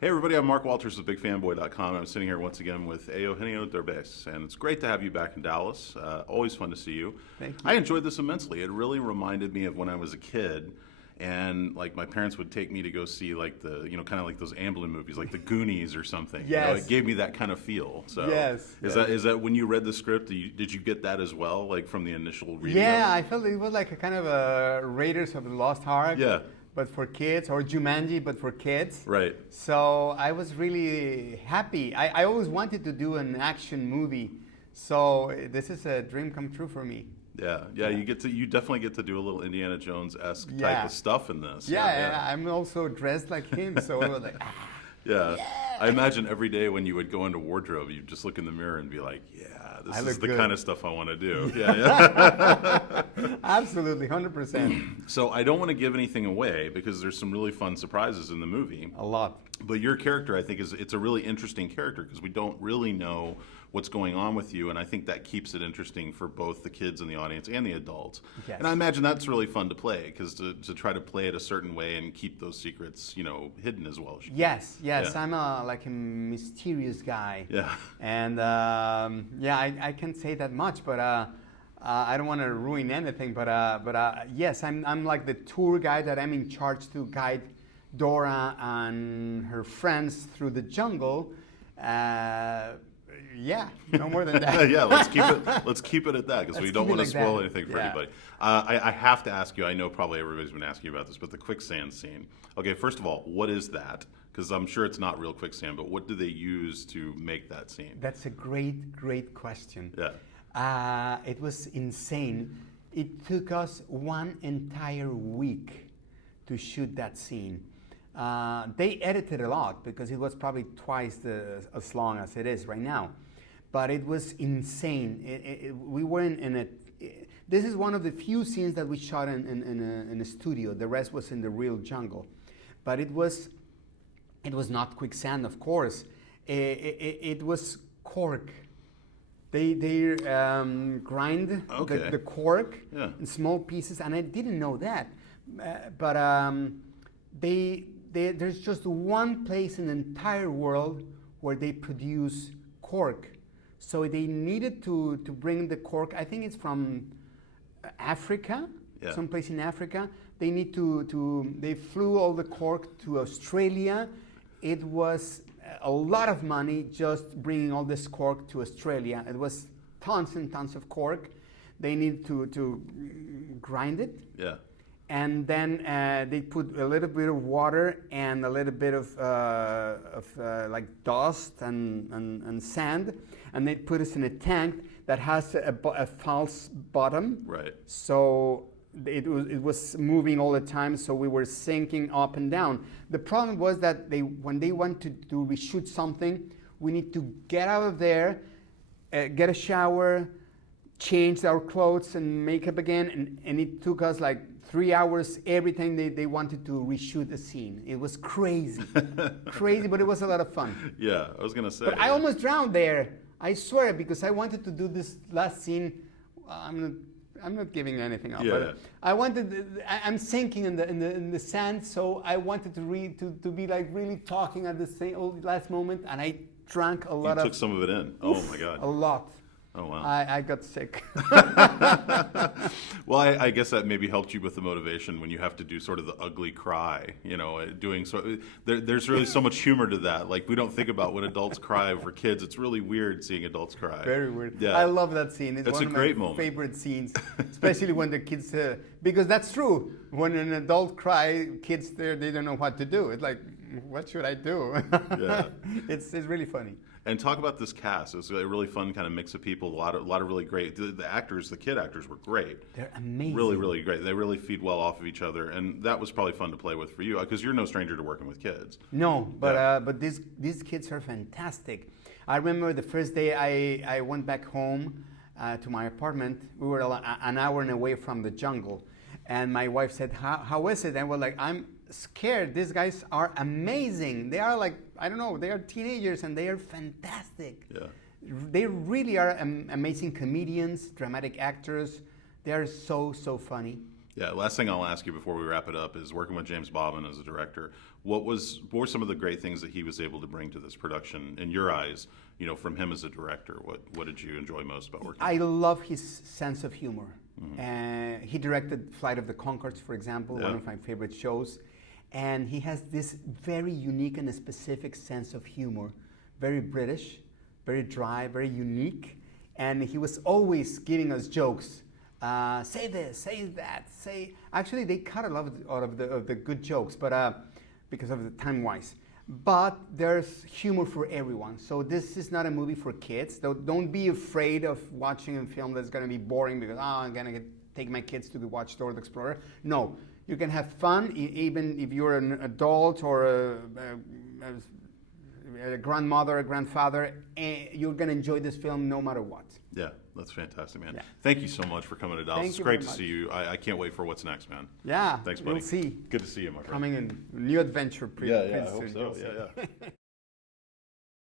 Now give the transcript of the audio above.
Hey everybody, I'm Mark Walters of BigFanboy.com. I'm sitting here once again with Eugenio Derbez, and it's great to have you back in Dallas. Always fun to see you. Thank you. I enjoyed this immensely. It really reminded me of when I was a kid, and like my parents would take me to go see like the, kind of like those Amblin movies, like the Goonies or something. Yes. It gave me that kind of feel. So Yes. Is that when you read the script? Did you get that as well, like from the initial reading? Yeah, of it? I felt it was like a kind of a Raiders of the Lost Ark. Yeah. But for kids, or Jumanji, but for kids. Right. So I was really happy. I always wanted to do an action movie, so this is a dream come true for me. Yeah. You definitely get to do a little Indiana Jones-esque type Yeah. of stuff in this. Yeah, I'm also dressed like him, so I was like, Yeah. I imagine every day when you would go into wardrobe, you'd just look in the mirror and be like, yeah, this I is look the good. kind of stuff I want to do. Yeah. absolutely, 100%. So I don't want to give anything away because there's some really fun surprises in the movie. A lot. But your character, I think, it's a really interesting character because we don't really know what's going on with you, and I think that keeps it interesting for both the kids in the audience and the adults. Yes. And I imagine that's really fun to play because to try to play it a certain way and keep those secrets, hidden as well as you can. Yes, Yeah. I'm like a mysterious guy. Yeah. And I can't say that much, but I don't want to ruin anything. But yes, I'm like the tour guide that I'm in charge to guide Dora and her friends through the jungle. Yeah, no more than that. Yeah, let's keep it at that because we Let's don't keep it want to like spoil that. anything for Yeah. anybody. I have to ask you. I know probably everybody's been asking you about this, but the quicksand scene. Okay, first of all, what is that? Because I'm sure it's not real quicksand, but what do they use to make that scene? That's a great question. Yeah. It was insane. It took us one entire week to shoot that scene. They edited a lot because it was probably twice as long as it is right now. But it was insane. We were in a. This is one of the few scenes that we shot in a studio. The rest was in the real jungle. But it was not quicksand, of course. It was cork. They grind Okay. the cork Yeah. in small pieces, and I didn't know that. But there's just one place in the entire world where they produce cork. So they needed to bring the cork. I think it's from Africa, Yeah. someplace in Africa. They need they flew all the cork to Australia. It was a lot of money just bringing all this cork to Australia. It was tons and tons of cork. They need to grind it. Yeah. And then they put a little bit of water and a little bit of like dust and sand, and they put us in a tank that has a false bottom. Right. So it was moving all the time, so we were sinking up and down. The problem was that when they want to reshoot something, we need to get out of there, get a shower, change our clothes and makeup again, and it took us like 3 hours every time they wanted to reshoot the scene. It was crazy. Crazy, but it was a lot of fun. Yeah, I was gonna say. But I almost drowned there. I swear, because I wanted to do this last scene. I'm not giving anything up. Yeah, But yeah. I wanted. I'm sinking in the sand, so I wanted to be like really talking at the last moment, and I drank a lot You of. took some of it in. Oh my God. A lot. Oh wow. I got sick. Well, I guess that maybe helped you with the motivation when you have to do sort of the ugly cry, doing so. There's really so much humor to that. Like we don't think about when adults cry for kids. It's really weird seeing adults cry. Very weird. Yeah. I love that scene. It's That's one a of great my moment. favorite scenes, especially when the kids, because that's true. When an adult cry, kids they don't know what to do. It's like, what should I do? Yeah. It's really funny. And talk about this cast. It was a really fun kind of mix of people. A lot of really great. The actors, the kid actors, were great. They're amazing. Really, really great. They really feed well off of each other, and that was probably fun to play with for you because you're no stranger to working with kids. No, but Yeah. but these kids are fantastic. I remember the first day I went back home to my apartment. We were an hour away from the jungle, and my wife said, "How is it?" And we're like, "I'm scared. These guys are amazing. They are like, I don't know, they are teenagers and they are fantastic." Yeah. They really are amazing comedians, dramatic actors. They are so funny. Yeah, last thing I'll ask you before we wrap it up is working with James Bobbin as a director. What were some of the great things that he was able to bring to this production in your eyes? You know, from him as a director, what did you enjoy most about working? I love his sense of humor. He directed Flight of the Conchords, for example, one of my favorite shows, and he has this very unique and specific sense of humor, very British, very dry, very unique, and he was always giving us jokes. Say this, say that, say. Actually, they cut a lot of the good jokes, but because of the time-wise. But there's humor for everyone. So this is not a movie for kids. Don't be afraid of watching a film that's going to be boring because I'm going to take my kids to watch Dora the Explorer. No, you can have fun even if you're an adult or a grandmother, a grandfather. You're going to enjoy this film no matter what. Yeah, that's fantastic, man. Yeah. Thank you so much for coming to Dallas. Thank It's you great very to much. see you. I can't wait for what's next, man. Yeah, Thanks, buddy. we'll see. Good to see you, my friend. Coming in new adventure. Yeah, I pretty hope soon. so. You'll see. Yeah.